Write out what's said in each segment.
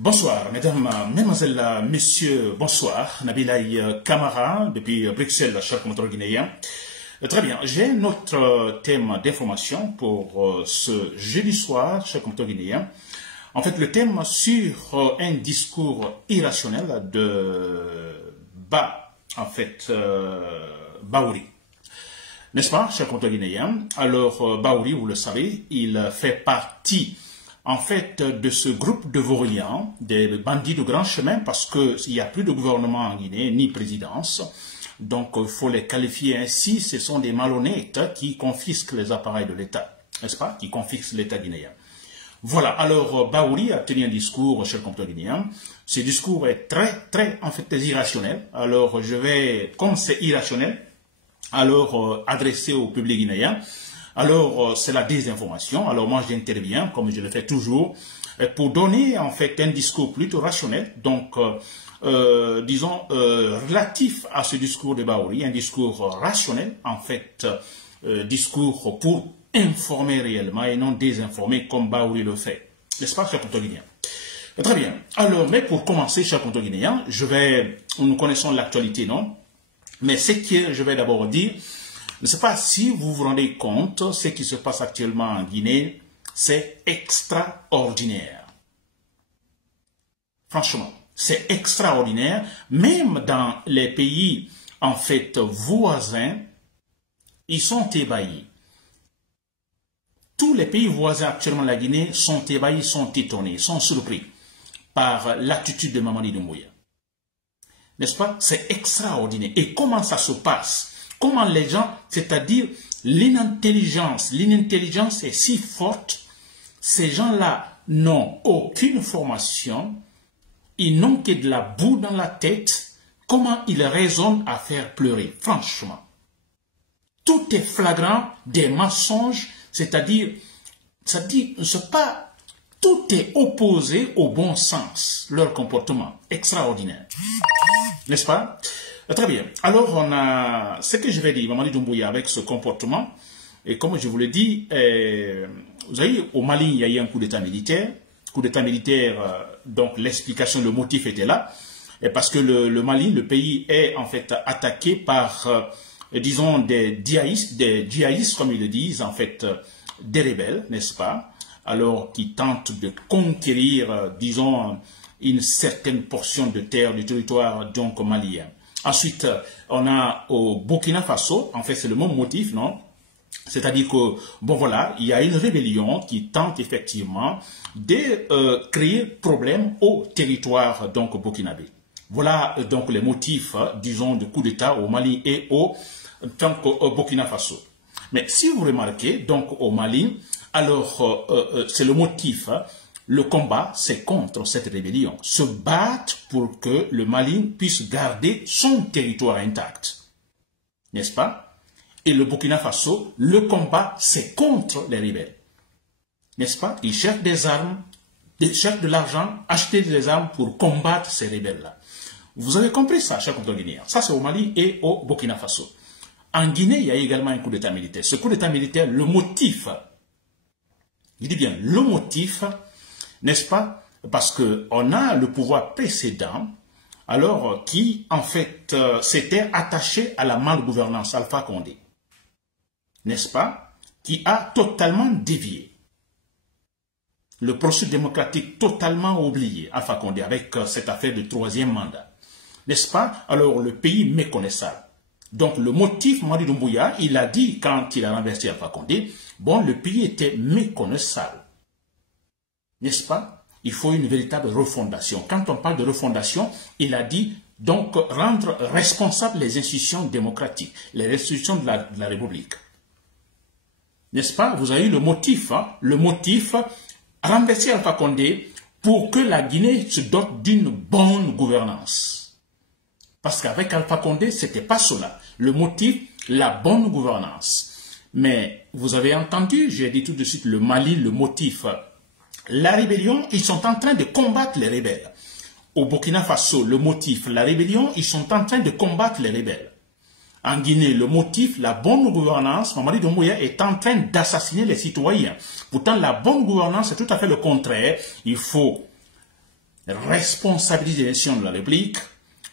Bonsoir, mesdames, mesdemoiselles, messieurs, bonsoir. Nabilaï Kamara, depuis Bruxelles, cher commentateur guinéen. Très bien, j'ai un autre thème d'information pour ce jeudi soir, cher commentateur guinéen. En fait, le thème sur un discours irrationnel de Baouri. N'est-ce pas, cher commentateur guinéen? Alors, Baouri, vous le savez, il fait partie en fait de ce groupe de vauriens, des bandits de grand chemin, parce qu'il n'y a plus de gouvernement en Guinée, ni présidence. Donc, il faut les qualifier ainsi. Ce sont des malhonnêtes qui confisquent les appareils de l'État, n'est-ce pas? Qui confisquent l'État guinéen. Voilà. Alors, Baouri a tenu un discours, cher compatriote guinéen. Ce discours est très, en fait, irrationnel. Alors, je vais, comme c'est irrationnel, alors adresser au public guinéen. Alors, c'est la désinformation. Alors, moi, j'interviens, comme je le fais toujours, pour donner, en fait, un discours plutôt rationnel. Donc, disons, relatif à ce discours de Baouri, un discours rationnel, en fait, discours pour informer réellement et non désinformer comme Baouri le fait. N'est-ce pas, cher compatriote guinéen? Très bien. Alors, mais pour commencer, cher compatriote guinéen, nous connaissons l'actualité, non? Mais ce que je vais d'abord dire, je ne sais pas si vous vous rendez compte, ce qui se passe actuellement en Guinée, c'est extraordinaire. Franchement, c'est extraordinaire. Même dans les pays, en fait, voisins, ils sont ébahis. Tous les pays voisins actuellement de la Guinée sont ébahis, sont étonnés, sont surpris par l'attitude de Mamadi Doumbouya. N'est-ce pas? C'est extraordinaire. Et comment ça se passe? Comment les gens, c'est-à-dire l'inintelligence est si forte, ces gens-là n'ont aucune formation, ils n'ont que de la boue dans la tête, comment ils raisonnent à faire pleurer, franchement. Tout est flagrant, des mensonges, c'est-à-dire, c'est pas, tout est opposé au bon sens, leur comportement, extraordinaire. N'est-ce pas? Très bien. Alors, on a ce que je vais dire, Mamadi Doumbouya, avec ce comportement. Et comme je vous l'ai dit, vous savez, au Mali, il y a eu un coup d'État militaire. Coup d'État militaire, donc l'explication, le motif était là. Et parce que le Mali, le pays est en fait attaqué par, disons, des djihadistes, comme ils le disent, en fait, des rebelles, n'est-ce pas? Alors, qui tentent de conquérir, disons, une certaine portion de terre, du territoire, donc, malien. Ensuite, on a au Burkina Faso, en fait c'est le même motif, non? C'est-à-dire que, bon voilà, il y a une rébellion qui tente effectivement de créer problème au territoire donc burkinabé. Voilà donc les motifs, disons, de coup d'État au Mali et au Burkina Faso. Mais si vous remarquez, donc au Mali, alors c'est le motif. Le combat, c'est contre cette rébellion. Se battre pour que le Mali puisse garder son territoire intact. N'est-ce pas? Et le Burkina Faso, le combat, c'est contre les rebelles. N'est-ce pas? Ils cherchent des armes, ils cherchent de l'argent, acheter des armes pour combattre ces rebelles-là. Vous avez compris ça, chers compatriotes guinéens. Ça, c'est au Mali et au Burkina Faso. En Guinée, il y a également un coup d'État militaire. Ce coup d'État militaire, le motif, je dis bien le motif, n'est-ce pas? Parce qu'on a le pouvoir précédent, alors qui, en fait, s'était attaché à la malgouvernance, Alpha Condé. N'est-ce pas? Qui a totalement dévié. Le processus démocratique totalement oublié, Alpha Condé, avec cette affaire de troisième mandat. N'est-ce pas? Alors, le pays méconnaissable. Donc, le motif, Mamadi Doumbouya, il a dit, quand il a renversé Alpha Condé, bon, le pays était méconnaissable. N'est-ce pas? Il faut une véritable refondation. Quand on parle de refondation, il a dit donc rendre responsables les institutions démocratiques, les institutions de la République. N'est-ce pas? Vous avez eu le motif, renverser Alpha Condé pour que la Guinée se dote d'une bonne gouvernance. Parce qu'avec Alpha Condé, ce n'était pas cela. Le motif, la bonne gouvernance. Mais vous avez entendu, j'ai dit tout de suite, le Mali, le motif. La rébellion, ils sont en train de combattre les rebelles. Au Burkina Faso, le motif, la rébellion, ils sont en train de combattre les rebelles. En Guinée, le motif, la bonne gouvernance, Mamadi Doumbouya est en train d'assassiner les citoyens. Pourtant, la bonne gouvernance, c'est tout à fait le contraire. Il faut responsabiliser les institutions de la République,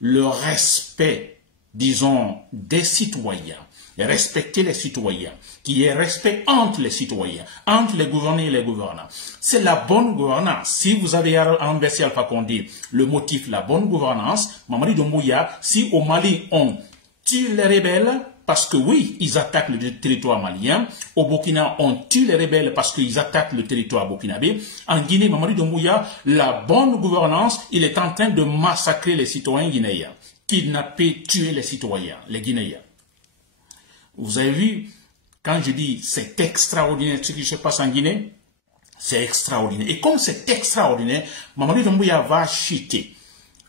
le respect, disons, des citoyens, et respecter les citoyens, qu'il y ait respect entre les citoyens, entre les gouvernés et les gouvernants. C'est la bonne gouvernance. Si vous avez renversé Alpha Condé, le motif, la bonne gouvernance, Mamadi Doumbouya, si au Mali on tue les rebelles, parce que oui, ils attaquent le territoire malien. Au Burkina, on tue les rebelles parce qu'ils attaquent le territoire burkinabé. En Guinée, Mamadi Doumbouya, la bonne gouvernance, il est en train de massacrer les citoyens guinéens, kidnapper, tuer les citoyens, les Guinéens. Vous avez vu, quand je dis c'est extraordinaire ce qui se passe en Guinée, c'est extraordinaire. Et comme c'est extraordinaire, Mamadi Doumbouya va chuter.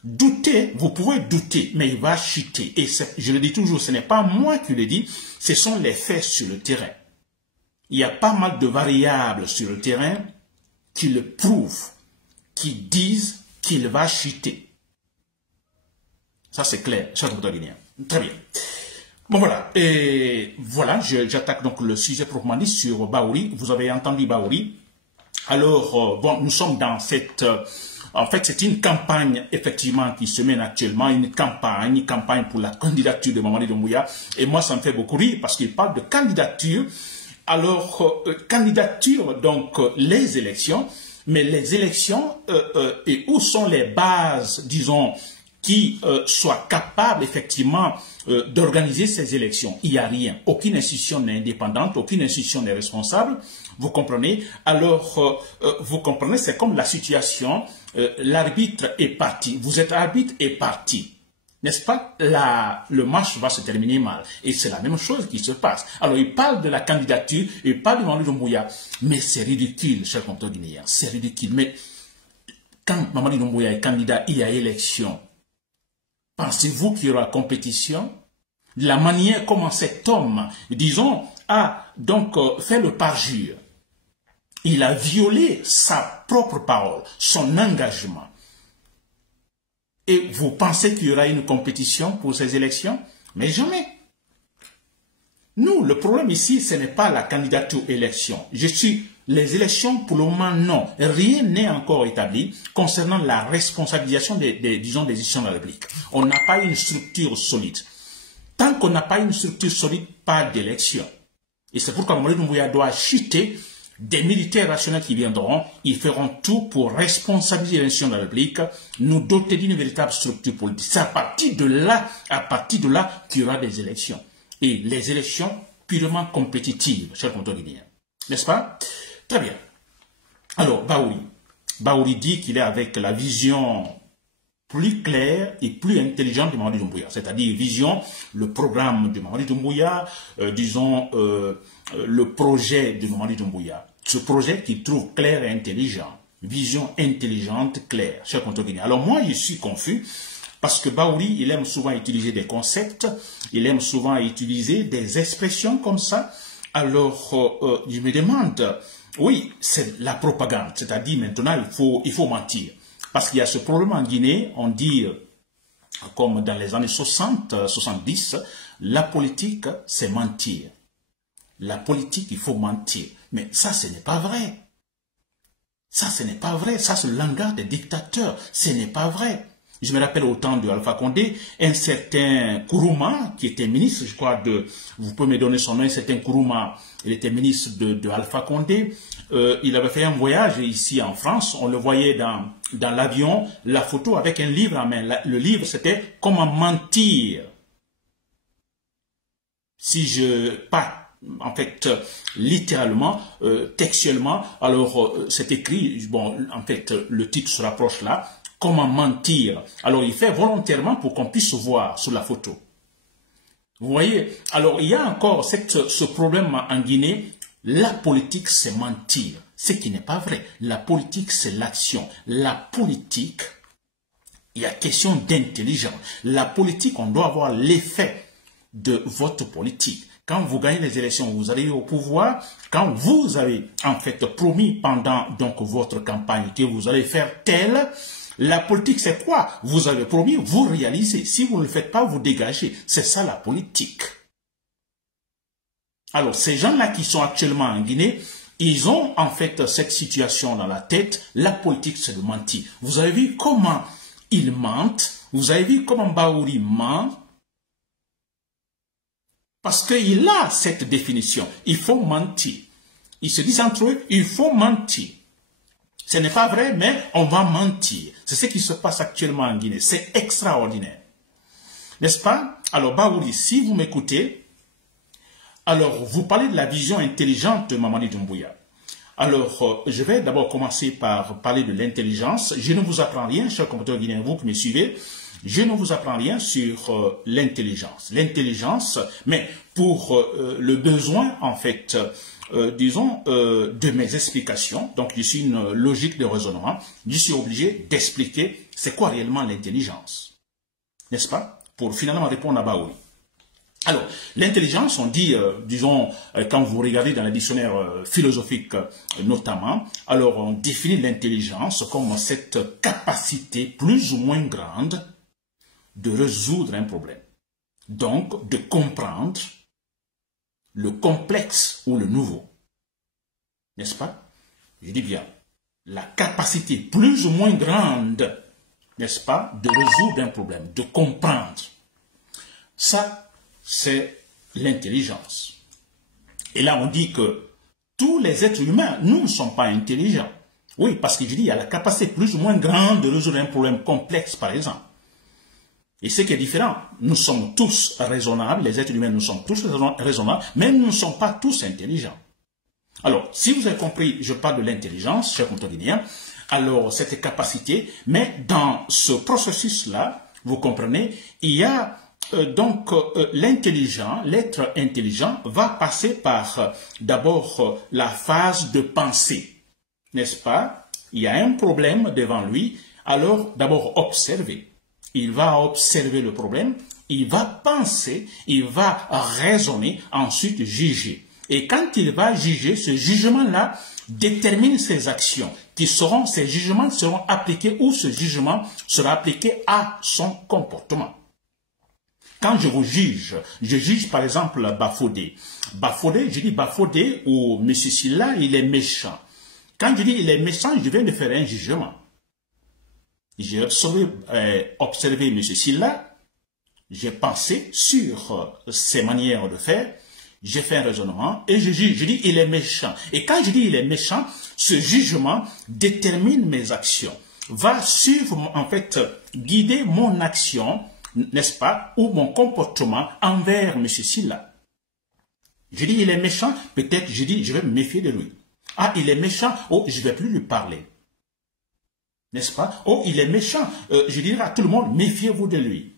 Douter, vous pouvez douter, mais il va chuter. Et je le dis toujours, ce n'est pas moi qui le dis, ce sont les faits sur le terrain. Il y a pas mal de variables sur le terrain qui le prouvent, qui disent qu'il va chuter. Ça c'est clair, cher guinéen. Très bien. Bon voilà, et voilà, j'attaque donc le sujet proprement dit sur Bahouri. Vous avez entendu Bahouri. Alors, bon, nous sommes dans cette... en fait, c'est une campagne, effectivement, qui se mène actuellement, une campagne pour la candidature de Mamadi Doumbouya. Et moi, ça me fait beaucoup rire parce qu'il parle de candidature. Alors, candidature, donc, les élections. Mais les élections, et où sont les bases, disons, qui soient capables, effectivement, d'organiser ces élections? Il n'y a rien. Aucune institution n'est indépendante, aucune institution n'est responsable. Vous comprenez? Alors, vous comprenez, c'est comme la situation, l'arbitre est parti. Vous êtes arbitre et parti. N'est-ce pas? Le match va se terminer mal. Et c'est la même chose qui se passe. Alors, il parle de la candidature, il parle de Mamadi Doumbouya. Mais c'est ridicule, cher compteur guinéen. C'est ridicule. Mais quand Mamadi Doumbouya est candidat, il y a élection. Pensez-vous qu'il y aura compétition? La manière comment cet homme, disons, a donc fait le parjure. Il a violé sa propre parole, son engagement. Et vous pensez qu'il y aura une compétition pour ces élections? Mais jamais. Nous, le problème ici, ce n'est pas la candidature élection. Les élections, pour le moment, non. Rien n'est encore établi concernant la responsabilisation disons, des institutions de la République. On n'a pas une structure solide. Tant qu'on n'a pas une structure solide, pas d'élection. Et c'est pourquoi Mamadi Doumbouya doit chuter. Des militaires rationnels qui viendront, ils feront tout pour responsabiliser les institutions de la République, nous doter d'une véritable structure politique. C'est à partir de là qu'il y aura des élections. Et les élections purement compétitives, chers compteurs guinéens. N'est-ce pas? Très bien. Alors, Bahouri dit qu'il est avec la vision plus claire et plus intelligente de Mamadi Doumbouya. C'est-à-dire vision, le programme de Mamadi Doumbouya, disons, le projet de Mamadi Doumbouya. Ce projet qu'il trouve clair et intelligent. Vision intelligente, claire, cher compteur guinéen. Alors moi, je suis confus parce que Bahouri, il aime souvent utiliser des concepts, il aime souvent utiliser des expressions comme ça. Alors, je me demande, oui, c'est la propagande, c'est-à-dire maintenant, il faut mentir. Parce qu'il y a ce problème en Guinée, on dit, comme dans les années 60, 70, la politique, c'est mentir. La politique, il faut mentir. Mais ça, ce n'est pas vrai. Ça, ce n'est pas vrai. Ça, c'est le langage des dictateurs. Ce n'est pas vrai. Je me rappelle au temps de Alpha Condé, un certain Kourouma, qui était ministre, je crois, vous pouvez me donner son nom, un certain Kourouma, il était ministre de Alpha Condé. Il avait fait un voyage ici en France. On le voyait dans l'avion, la photo avec un livre en main. Le livre, c'était « Comment mentir ». Si je pas en fait, littéralement, textuellement, alors c'est écrit, bon, en fait, le titre se rapproche là, « Comment mentir ». Alors, il fait volontairement pour qu'on puisse voir sur la photo. Vous voyez, alors il y a encore ce problème en Guinée, la politique c'est mentir, ce qui n'est pas vrai. La politique c'est l'action. La politique, il y a question d'intelligence. La politique, on doit avoir l'effet de votre politique. Quand vous gagnez les élections, vous arrivez au pouvoir, quand vous avez en fait promis pendant donc votre campagne que vous allez faire tel, la politique c'est quoi? Vous avez promis, vous réalisez. Si vous ne le faites pas, vous dégagez. C'est ça la politique. Alors ces gens-là qui sont actuellement en Guinée, Ils ont en fait cette situation dans la tête. La politique, c'est de mentir. Vous avez vu comment ils mentent. Vous avez vu comment Bahouri ment. Parce qu'il a cette définition. Il faut mentir. Ils se disent entre eux, il faut mentir. Ce n'est pas vrai, mais on va mentir. C'est ce qui se passe actuellement en Guinée. C'est extraordinaire. N'est-ce pas? Alors, Bahouri, si vous m'écoutez, alors vous parlez de la vision intelligente de Mamadi Doumbouya. Alors, je vais d'abord commencer par parler de l'intelligence. Je ne vous apprends rien, chers compatriotes guinéens, vous qui me suivez. Je ne vous apprends rien sur l'intelligence. L'intelligence, mais pour le besoin, en fait, disons, de mes explications, donc je suis une logique de raisonnement, je suis obligé d'expliquer c'est quoi réellement l'intelligence. N'est-ce pas? Pour finalement répondre à Bahouri. Alors, l'intelligence, on dit, disons, quand vous regardez dans le dictionnaire philosophique notamment, alors on définit l'intelligence comme cette capacité plus ou moins grande de résoudre un problème. Donc, de comprendre le complexe ou le nouveau. N'est-ce pas? Je dis bien, la capacité plus ou moins grande, n'est-ce pas, de résoudre un problème, de comprendre. Ça, c'est l'intelligence. Et là, on dit que tous les êtres humains, nous ne sommes pas intelligents. Oui, parce que je dis, il y a la capacité plus ou moins grande de résoudre un problème complexe, par exemple. Et ce qui est différent, nous sommes tous raisonnables, les êtres humains, nous sommes tous raisonnables, mais nous ne sommes pas tous intelligents. Alors, si vous avez compris, je parle de l'intelligence, chers compatriotes guinéens, alors cette capacité, mais dans ce processus-là, vous comprenez, il y a donc l'intelligent, l'être intelligent va passer par d'abord la phase de pensée, n'est-ce pas? Il y a un problème devant lui, alors d'abord observer. Il va observer le problème, il va penser, il va raisonner, ensuite juger. Et quand il va juger, ce jugement-là détermine ses actions, ces jugements seront appliqués ou ce jugement sera appliqué à son comportement. Quand je vous juge, je juge par exemple Bafodé. Bafodé, je dis Bafodé ou M. Silla, il est méchant. Quand je dis il est méchant, je viens de faire un jugement. J'ai observé M. Silla, j'ai pensé sur ses manières de faire, j'ai fait un raisonnement et je juge, je dis il est méchant. Et quand je dis il est méchant, ce jugement détermine mes actions, va suivre en fait, guider mon action, n'est-ce pas, ou mon comportement envers M. Silla. Je dis il est méchant, peut-être je dis je vais me méfier de lui. Ah, il est méchant, oh, je ne vais plus lui parler. N'est-ce pas? Oh, il est méchant. Je dirais à tout le monde, méfiez-vous de lui.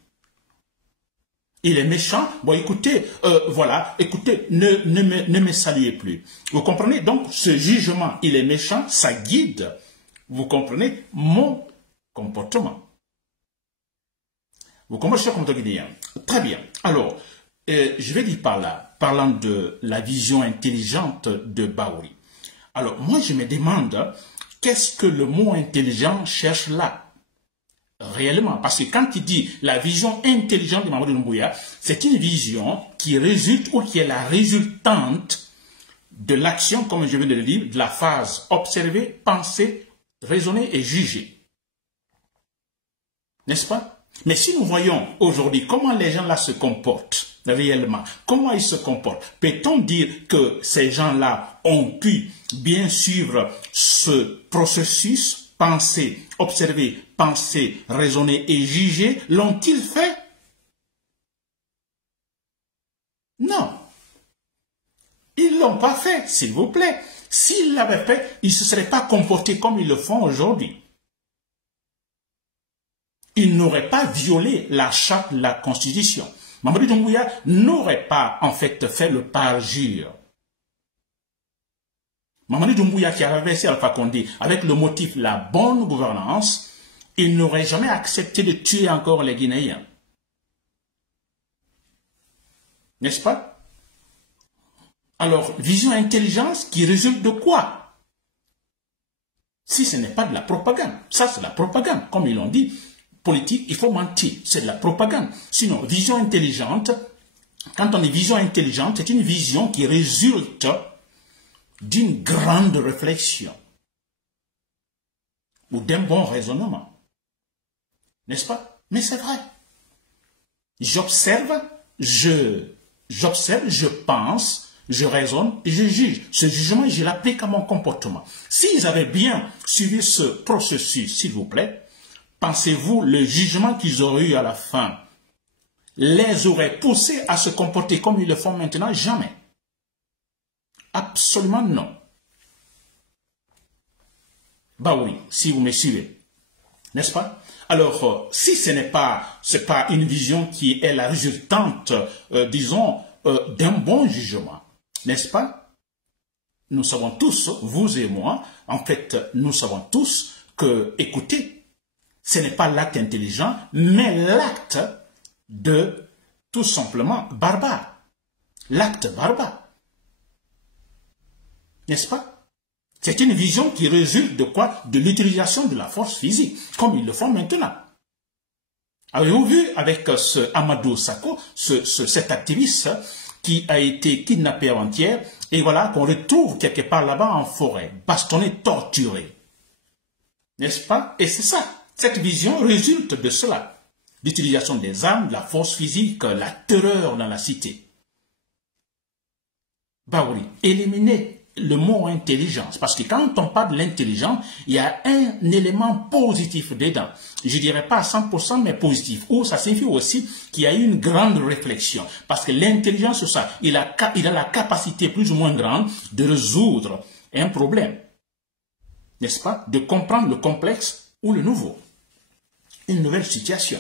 Il est méchant. Bon, écoutez, voilà, écoutez, ne me saluez plus. Vous comprenez? Donc, ce jugement, il est méchant, ça guide, vous comprenez, mon comportement. Vous comprenez, cher compatriote guinéen? Très bien. Alors, je vais dire par là, parlant de la vision intelligente de Bahouri. Alors, moi, je me demande, qu'est-ce que le mot intelligent cherche là? Réellement, parce que quand il dit la vision intelligente de Mamadi Doumbouya, c'est une vision qui résulte ou qui est la résultante de l'action, comme je viens de le dire, de la phase observer, penser, raisonner et juger. N'est-ce pas? Mais si nous voyons aujourd'hui comment les gens là se comportent réellement, comment ils se comportent, peut-on dire que ces gens-là ont pu bien suivre ce processus? Penser, observer, penser, raisonner et juger, l'ont-ils fait? Non. Ils ne l'ont pas fait, s'il vous plaît. S'ils l'avaient fait, ils ne se seraient pas comportés comme ils le font aujourd'hui. Ils n'auraient pas violé la charte de la Constitution. Mamadi Doumbouya n'aurait pas, en fait, fait le parjure. Mamadi Doumbouya qui a renversé Alpha Condé avec le motif la bonne gouvernance, il n'aurait jamais accepté de tuer encore les Guinéens. N'est-ce pas? Alors, vision intelligence qui résulte de quoi? Si ce n'est pas de la propagande, ça c'est la propagande, comme ils l'ont dit, politique, il faut mentir, c'est de la propagande. Sinon, vision intelligente, quand on dit vision intelligente, c'est une vision qui résulte d'une grande réflexion ou d'un bon raisonnement. N'est-ce pas? Mais c'est vrai. J'observe, je pense, je raisonne et je juge. Ce jugement, je l'applique à mon comportement. S'ils avaient bien suivi ce processus, s'il vous plaît, pensez-vous le jugement qu'ils auraient eu à la fin les aurait poussés à se comporter comme ils le font maintenant? Jamais. Absolument non. Bah oui, si vous me suivez. N'est-ce pas? Alors, si ce n'est pas, une vision qui est la résultante, disons, d'un bon jugement, n'est-ce pas? Nous savons tous, vous et moi, en fait, nous savons tous que, écoutez, ce n'est pas l'acte intelligent, mais l'acte de, tout simplement, barbare. L'acte barbare. N'est-ce pas? C'est une vision qui résulte de quoi? De l'utilisation de la force physique, comme ils le font maintenant. Avez-vous vu avec ce Amadou Sakho, cet activiste qui a été kidnappé avant-hier, et voilà qu'on retrouve quelque part là-bas en forêt, bastonné, torturé. N'est-ce pas? Et c'est ça, cette vision résulte de cela. L'utilisation des armes, de la force physique, la terreur dans la cité. Bah oui, éliminer le mot intelligence, parce que quand on parle de l'intelligence, il y a un élément positif dedans. Je dirais pas à 100%, mais positif. Ou ça signifie aussi qu'il y a eu une grande réflexion. Parce que l'intelligence, c'est ça. Il a la capacité plus ou moins grande de résoudre un problème. N'est-ce pas? De comprendre le complexe ou le nouveau. Une nouvelle situation.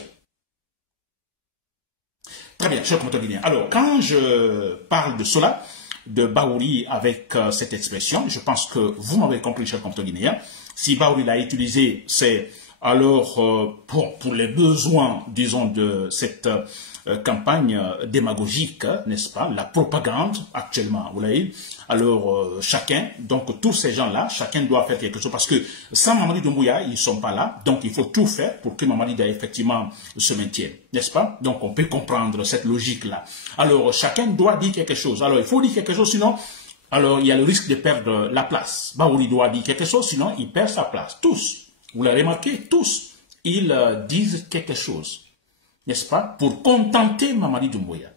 Très bien, chers compatriotes. Alors, quand je parle de cela, de Bahouri avec cette expression, je pense que vous m'avez compris, chers compatriotes guinéens. Si Bahouri l'a utilisé, c'est alors pour les besoins, disons, de cette campagne démagogique, n'est-ce pas, la propagande actuellement, vous l'avez. Alors chacun, donc tous ces gens-là, chacun doit faire quelque chose parce que sans Mamadi Doumbouya, ils ne sont pas là, donc il faut tout faire pour que Mamadi effectivement se maintienne, n'est-ce pas? Donc on peut comprendre cette logique-là. Alors chacun doit dire quelque chose. Alors il faut dire quelque chose, sinon, alors il y a le risque de perdre la place. Bahouri doit dire quelque chose, sinon il perd sa place. Tous, vous l'avez remarqué, tous, ils disent quelque chose, n'est-ce pas? Pour contenter Mamadi Doumbouya.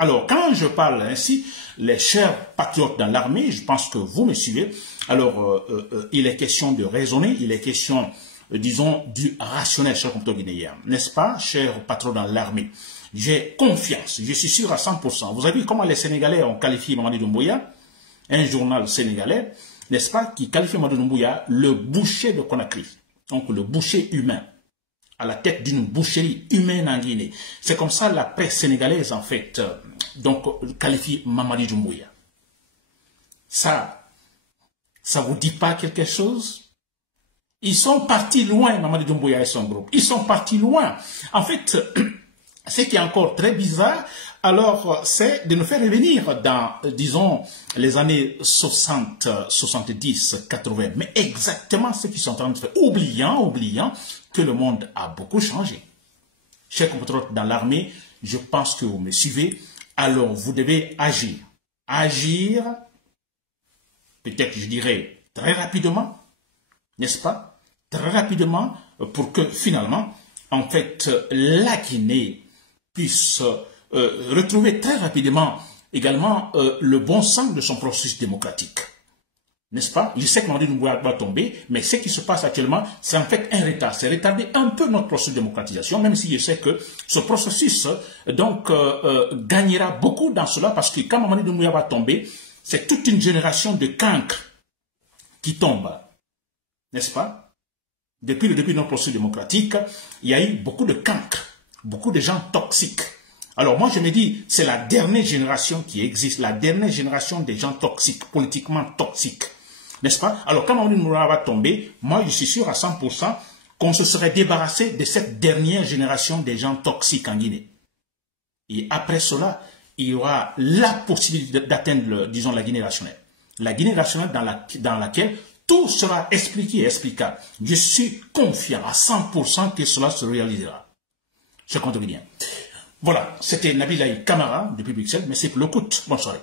Alors, quand je parle ainsi, les chers patriotes dans l'armée, je pense que vous me suivez, alors il est question de raisonner, il est question, disons, du rationnel, chers compatriotes guinéens, n'est-ce pas, chers patriotes dans l'armée? J'ai confiance, je suis sûr à 100%. Vous avez vu comment les Sénégalais ont qualifié Mamadi Doumbouya, un journal sénégalais, n'est-ce pas, qui qualifie Mamadi Doumbouya le boucher de Conakry, donc le boucher humain, à la tête d'une boucherie humaine en Guinée. C'est comme ça la presse sénégalaise, en fait, donc, qualifie Mamadi Doumbouya. Ça vous dit pas quelque chose? Ils sont partis loin, Mamadi Doumbouya et son groupe. Ils sont partis loin. En fait, ce qui est encore très bizarre, alors, c'est de nous faire revenir dans, disons, les années 60, 70, 80. Mais exactement ce qu'ils sont en train de faire, oubliant que le monde a beaucoup changé. Chers compatriotes dans l'armée, je pense que vous me suivez. Alors, vous devez agir. Agir, peut-être, je dirais, très rapidement, n'est-ce pas? Très rapidement, pour que, finalement, en fait, la Guinée puisse retrouver très rapidement également le bon sens de son processus démocratique. N'est-ce pas? Je sais que Mamadi Doumbouya va tomber, mais ce qui se passe actuellement, c'est en fait un retard. C'est retarder un peu notre processus de démocratisation, même si je sais que ce processus donc gagnera beaucoup dans cela, parce que quand Mamadi Doumbouya va tomber, c'est toute une génération de cancres qui tombe. N'est-ce pas? Depuis le début de notre processus démocratique, il y a eu beaucoup de cancres, beaucoup de gens toxiques. Alors moi je me dis, c'est la dernière génération qui existe, la dernière génération des gens toxiques, politiquement toxiques. N'est-ce pas? Alors quand Mamadi Doumbouya va tomber, moi je suis sûr à 100% qu'on se serait débarrassé de cette dernière génération des gens toxiques en Guinée. Et après cela, il y aura la possibilité d'atteindre, disons, la Guinée rationnelle. La Guinée rationnelle dans laquelle tout sera expliqué et explicable. Je suis confiant à 100% que cela se réalisera. Je compte bien. Voilà, c'était Nabil Aïe Kamara depuis Bruxelles. Merci pour l'écoute. Bonne soirée.